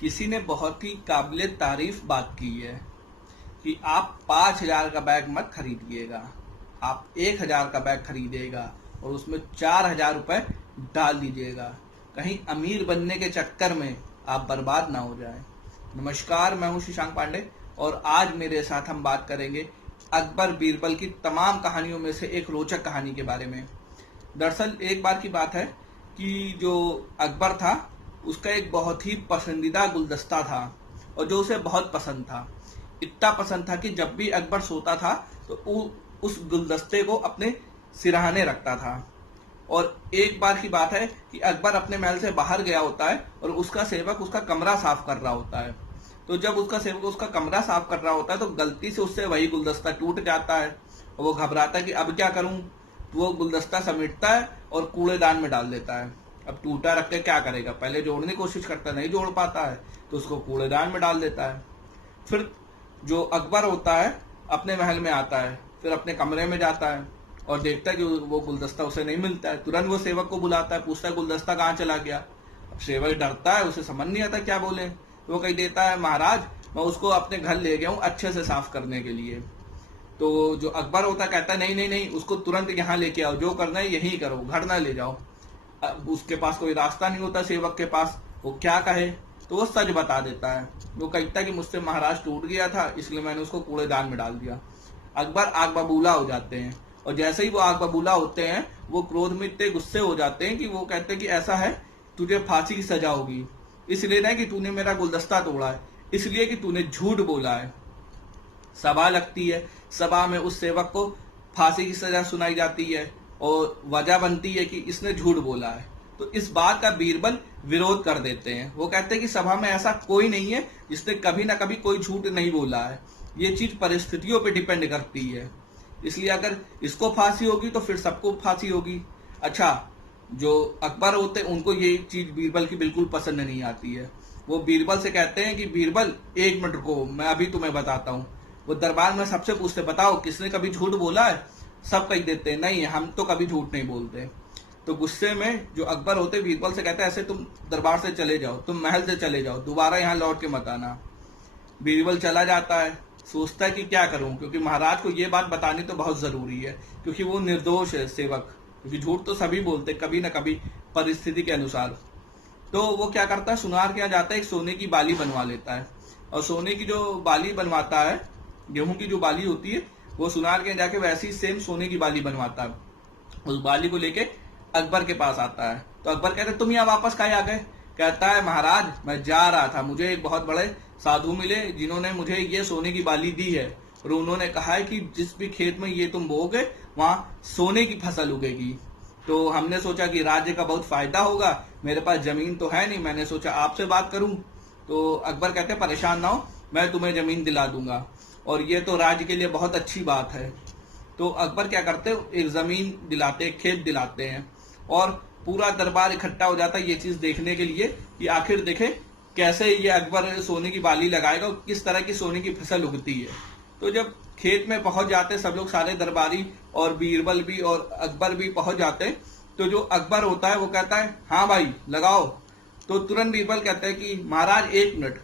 किसी ने बहुत ही काबिले तारीफ बात की है कि आप 5,000 का बैग मत खरीदिएगा, आप 1,000 का बैग खरीदिएगा और उसमें 4,000 रुपये डाल दीजिएगा, कहीं अमीर बनने के चक्कर में आप बर्बाद ना हो जाएं। नमस्कार, मैं हूं शशांक पांडे और आज मेरे साथ हम बात करेंगे अकबर बीरबल की तमाम कहानियों में से एक रोचक कहानी के बारे में। दरअसल एक बार की बात है कि जो अकबर था उसका एक बहुत ही पसंदीदा गुलदस्ता था और जो उसे बहुत पसंद था। इतना पसंद था कि जब भी अकबर सोता था तो उस गुलदस्ते को अपने सिरहाने रखता था। और एक बार की बात है कि अकबर अपने महल से बाहर गया होता है और उसका सेवक उसका कमरा साफ कर रहा होता है। तो जब उसका सेवक उसका कमरा साफ कर रहा होता है तो गलती से उससे वही गुलदस्ता टूट जाता है और वो घबराता है कि अब क्या करूं। तो वो गुलदस्ता समेटता है और कूड़ेदान में डाल देता है। अब टूटा रख के क्या करेगा, पहले जोड़ने की कोशिश करता है, नहीं जोड़ पाता है तो उसको कूड़ेदान में डाल देता है। फिर जो अकबर होता है अपने महल में आता है, फिर अपने कमरे में जाता है और देखता है कि वो गुलदस्ता उसे नहीं मिलता है। तुरंत वो सेवक को बुलाता है, पूछता है गुलदस्ता कहाँ चला गया। अब सेवक डरता है, उसे समझ नहीं आता क्या बोले। तो वो कह देता है, महाराज मैं उसको अपने घर ले गया हूँ अच्छे से साफ करने के लिए। तो जो अकबर होता है कहता है नहीं नहीं नहीं, उसको तुरंत यहाँ लेके आओ, जो करना है यही करो, घर ना ले जाओ। अब उसके पास कोई रास्ता नहीं होता सेवक के पास, वो क्या कहे। तो वो सच बता देता है, वो कहता है कि मुझसे महाराज टूट गया था इसलिए मैंने उसको कूड़ेदान में डाल दिया। अकबर आग बबूला हो जाते हैं और जैसे ही वो आग बबूला होते हैं वो क्रोध में इतने गुस्से हो जाते हैं कि वो कहते हैं कि ऐसा है, तुझे फांसी की सजा होगी, इसलिए नहीं कि तूने मेरा गुलदस्ता तोड़ा है, इसलिए कि तूने झूठ बोला है। सभा लगती है, सभा में उस सेवक को फांसी की सजा सुनाई जाती है और वजह बनती है कि इसने झूठ बोला है। तो इस बात का बीरबल विरोध कर देते हैं। वो कहते हैं कि सभा में ऐसा कोई नहीं है जिसने कभी ना कभी कोई झूठ नहीं बोला है, ये चीज परिस्थितियों पे डिपेंड करती है, इसलिए अगर इसको फांसी होगी तो फिर सबको फांसी होगी। अच्छा, जो अकबर होते हैं उनको ये चीज बीरबल की बिल्कुल पसंद नहीं आती है। वो बीरबल से कहते हैं कि बीरबल 1 मिनट रुको, मैं अभी तुम्हें बताता हूँ। वो दरबार में सबसे पूछते, बताओ किसने कभी झूठ बोला है। सब कह देते हैं नहीं, हम तो कभी झूठ नहीं बोलते। तो गुस्से में जो अकबर होते बीरबल से कहते हैं, ऐसे तुम दरबार से चले जाओ, तुम महल से चले जाओ, दोबारा यहाँ लौट के मत आना। बीरबल चला जाता है, सोचता है कि क्या करूं, क्योंकि महाराज को ये बात बतानी तो बहुत जरूरी है, क्योंकि वो निर्दोष है सेवक, क्योंकि झूठ तो सभी बोलते कभी ना कभी परिस्थिति के अनुसार। तो वो क्या करता है, सुनार के यहाँ जाता है, एक सोने की बाली बनवा लेता है और सोने की जो बाली बनवाता है, गेहूं की जो बाली होती है, वो सुनार के यहाँ जाके वैसी सेम सोने की बाली बनवाता है। उस बाली को लेके अकबर के पास आता है। तो अकबर कहते तुम यहाँ वापस काहे आ गए। कहता है महाराज मैं जा रहा था, मुझे एक बहुत बड़े साधु मिले जिन्होंने मुझे ये सोने की बाली दी है और उन्होंने कहा है कि जिस भी खेत में ये तुम बोओगे वहां सोने की फसल उगेगी। तो हमने सोचा कि राज्य का बहुत फायदा होगा, मेरे पास जमीन तो है नहीं, मैंने सोचा आपसे बात करूं। तो अकबर कहते परेशान ना हो, मैं तुम्हें जमीन दिला दूंगा और ये तो राज्य के लिए बहुत अच्छी बात है। तो अकबर क्या करते, एक जमीन दिलाते, एक खेत दिलाते हैं और पूरा दरबार इकट्ठा हो जाता है ये चीज देखने के लिए कि आखिर देखे कैसे ये अकबर सोने की बाली लगाएगा और किस तरह की सोने की फसल उगती है। तो जब खेत में पहुंच जाते सब लोग, सारे दरबारी और बीरबल भी और अकबर भी पहुंच जाते हैं। तो जो अकबर होता है वो कहता है हाँ भाई लगाओ। तो तुरंत बीरबल कहते हैं कि महाराज 1 मिनट,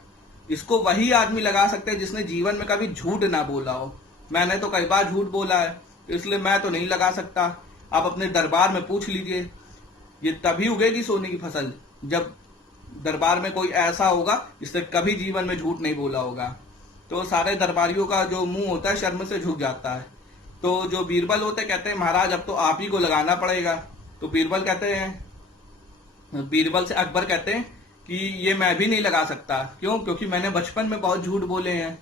इसको वही आदमी लगा सकते हैं जिसने जीवन में कभी झूठ ना बोला हो। मैंने तो कई बार झूठ बोला है, इसलिए मैं तो नहीं लगा सकता। आप अपने दरबार में पूछ लीजिए, ये तभी उगेगी सोने की फसल जब दरबार में कोई ऐसा होगा जिसने कभी जीवन में झूठ नहीं बोला होगा। तो सारे दरबारियों का जो मुंह होता है शर्म से झुक जाता है। तो जो बीरबल होते कहते हैं महाराज अब तो आप ही को लगाना पड़ेगा। तो बीरबल कहते हैं, बीरबल से अकबर कहते हैं कि ये मैं भी नहीं लगा सकता। क्यों? क्योंकि मैंने बचपन में बहुत झूठ बोले हैं।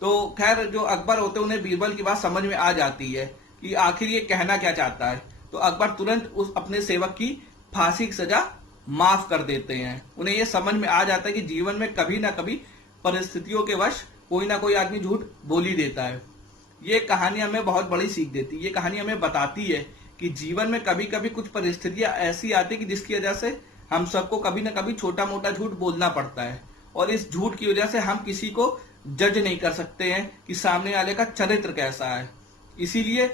तो खैर जो अकबर होते उन्हें बीरबल की बात समझ में आ जाती है कि आखिर ये कहना क्या चाहता है। तो अकबर तुरंत उस अपने सेवक की फांसी की सजा माफ कर देते हैं। उन्हें यह समझ में आ जाता है कि जीवन में कभी ना कभी परिस्थितियों के वश कोई ना कोई आदमी झूठ बोल ही देता है। ये कहानी हमें बहुत बड़ी सीख देती है। ये कहानी हमें बताती है कि जीवन में कभी कभी कुछ परिस्थितियां ऐसी आती है कि जिसकी वजह से हम सबको कभी ना कभी छोटा मोटा झूठ बोलना पड़ता है और इस झूठ की वजह से हम किसी को जज नहीं कर सकते हैं कि सामने वाले का चरित्र कैसा है। इसीलिए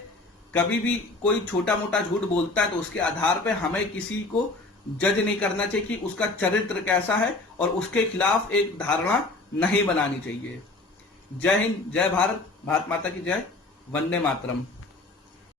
कभी भी कोई छोटा मोटा झूठ बोलता है तो उसके आधार पर हमें किसी को जज नहीं करना चाहिए कि उसका चरित्र कैसा है, और उसके खिलाफ एक धारणा नहीं बनानी चाहिए। जय हिंद, जय भारत, भारत माता की जय, वंदे मातरम।